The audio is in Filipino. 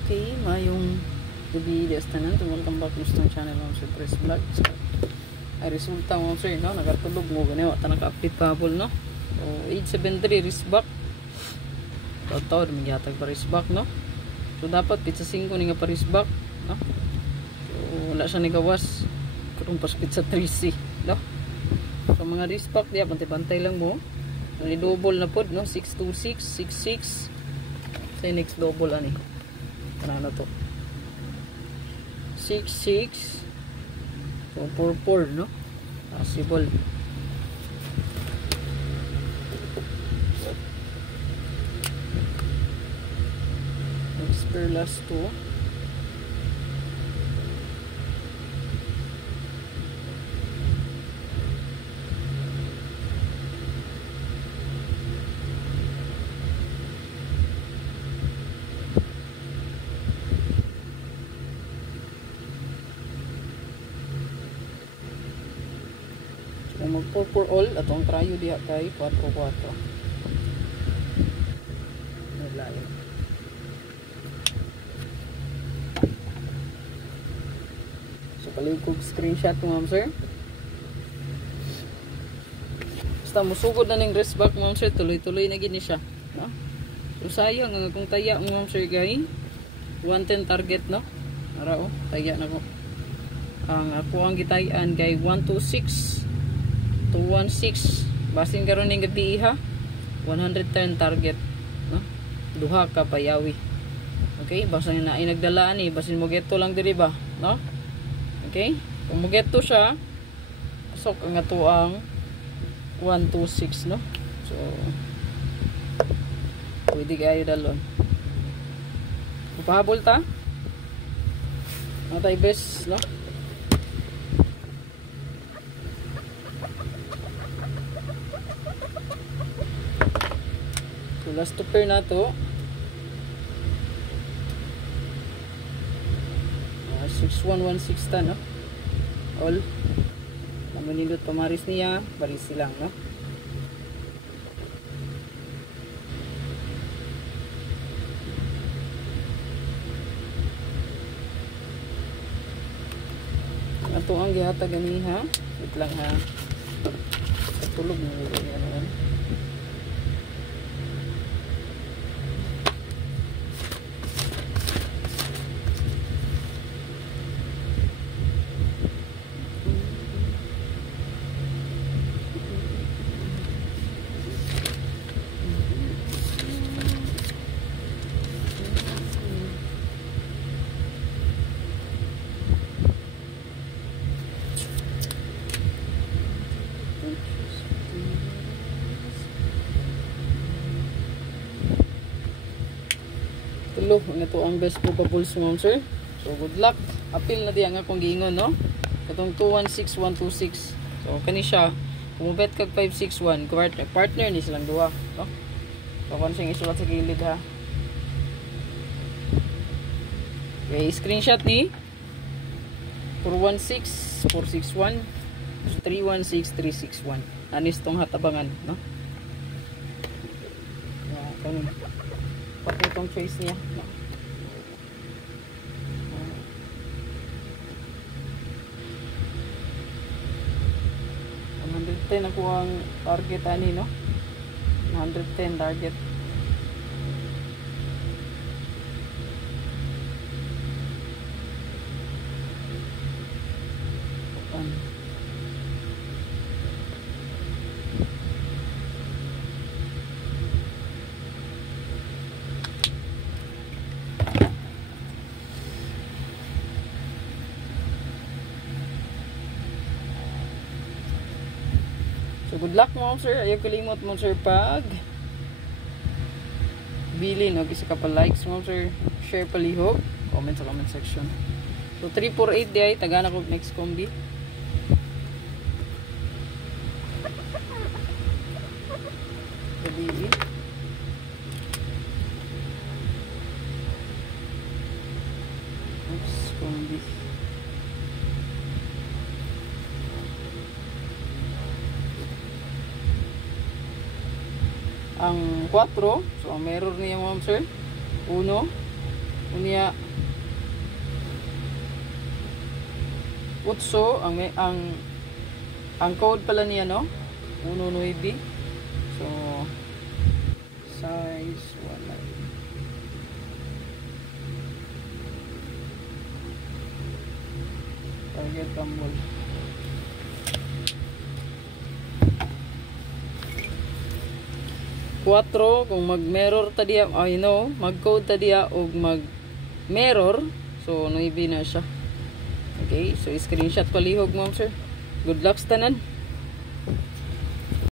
Okay, mayong gabi des tanan. Welcome back sa channel ng Sir Press Vlog. So, ay resulta mo sir, no? Nagatulog mo gani wata naka-update pabol, no? So, age 73 wristback. Taw magyatag pa wristback, no? So dapat pizza 5 ni nga pa wristback, no? So wala siya ni gawas. Kung pas pizza 3C, no? So mga wristback diya bantay-bantay lang mo. Ni double na pod, no? 626, 66. Sa next double ani. Ano to? 66 so 44, no? Possible. Next per last 2. Kung mag 4 for all, atong trayo diha kay 4-4. Nalayo. So, palikog screenshot mo, ma'am sir. Basta musugod na ng wristback, ma'am sir. Tuloy-tuloy na gini siya. No? So, sayang kung taya mo, ma'am sir, gay. 110 target, no? Ara, oh, taya na ko. Ang ako ang gitayan kay 126. 216 basin karon ning gabi ha 110 target, no? Duha ka payawi. Okay, basin na inagdala ani basin mo geto lang diri ba, no? Okay, kung mo geto siya pasok ang atuang 126, no? So pwede kayo dalon pahabol ta matay best, no? So last to pair na to 6116 ta, no? All naman nindot pamaris niya balis silang, no? Ato ang gihata gani ha, wait lang ha, tulog mo gani ano. Tulo, ito ang best probables, ma'am sir. So good luck. Apil na diya nga kung giingon, no? Katong 216126. So kani siya, kumubet kag 561, partner ni silang duha, no? So kung siyang isulat sa gilid ha. Okay, screenshot ni 416 461 316 361. Anis tong hatabangan, no? Yeah, kanin. Patutong choice niya, no? $110 ako ang target ani, no? 110 target. So good luck mo sir. Ayaw kalimot mo sir pag bilin o isa ka pa likes mo sir, share palihog, comment sa comment section. So 348 di ay tagana ko next combi. Gabi next combi. ang 4. So ang mirror niya ma'am sir 1 Unya utso ang code pala niya, no? 19. So size 19. Target cambol. Quatro kung mag-mirror ta diya, mag-code ta diya og mag-mirror, so 9 na siya. Okay, so screenshot palihog, ma'am sir. Good luck sa tanan.